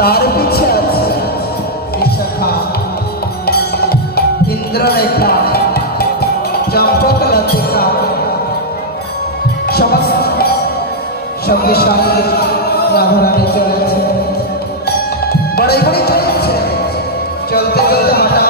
তার পিছে আছে। বিশাখা ইন্দ্ররেখা। চম্পকলতিকা। সমস্ত সঙ্গে সঙ্গে রাধারানী চলেছে। বড়াই বড়ি চলেছে। চলতে চলতে হঠাৎ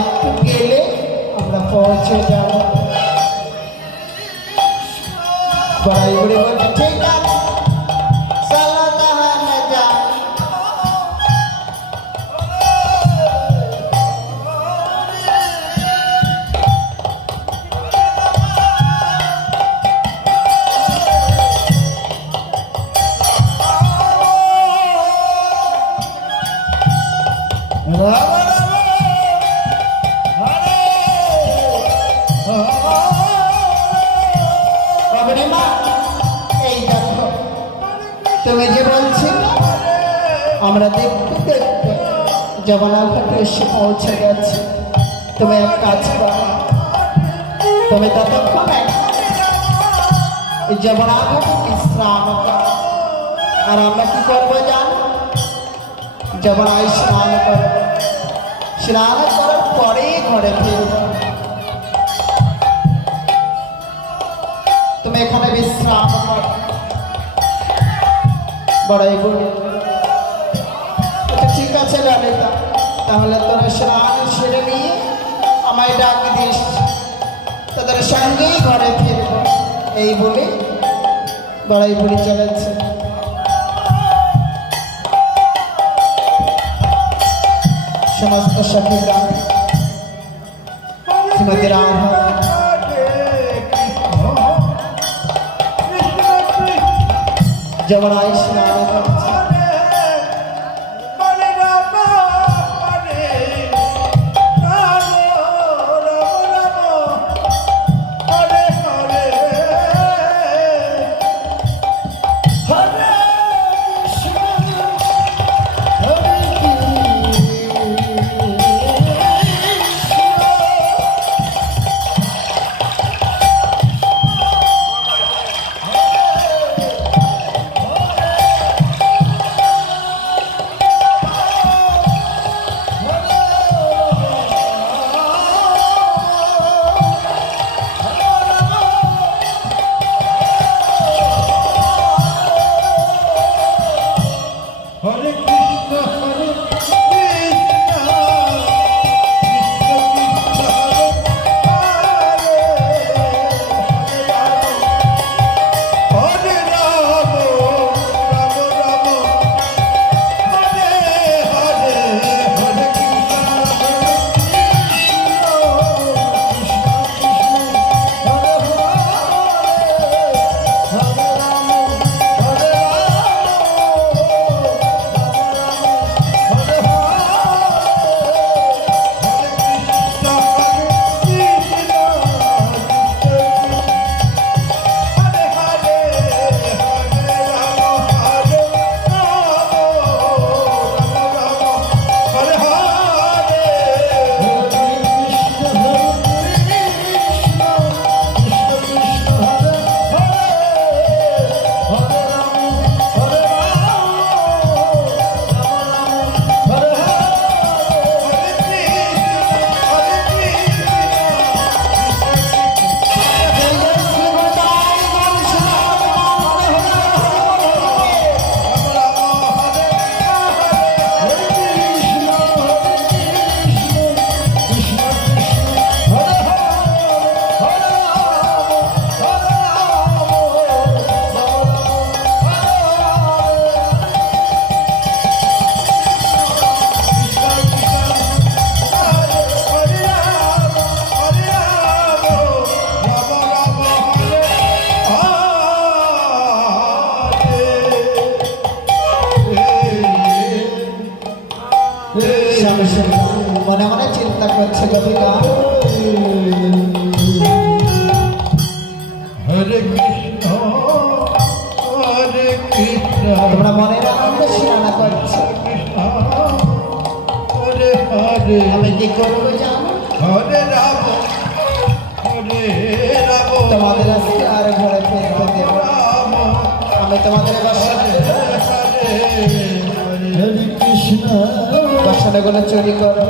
একটু গেলে আমরা পৌঁছে যাব জগন্নাথে এসে পৌঁছে গেছি তুমি এক কাজ করো তুমি ততক্ষণ জগন্নাথে বিশ্রাম আর আমরা কি করব জানো জগন্নাথ স্নান করব স্নান করার পরে ঘরে ফিরবো তুমি এখানে বিশ্রাম করো। বলি আচ্ছা, ঠিক আছে তাহলে তোরা স্নান সেরে নিয়ে আমায় ডাক দিস। তোদের সঙ্গেই ঘরে ফিরবো। এই বলে বড়াই বুড়ি চলেছে। সমস্ত সখীরা, শ্রীমতী রাধা যমুনায় স্নান করছে। চিন্তা করছে গোপিকা হরে কৃষ্ণ হরে কৃষ্ণ। তোমরা মনের আনন্দে স্নানা করছ। হরে হরে আমি কি করব জানো? হরে রাম হরে রাম। তোমাদের আজকে আর ঘরে ফিরতে দেব না। আমি তোমাদের হরে কৃষ্ণ। বাসনগুলো চুরি করো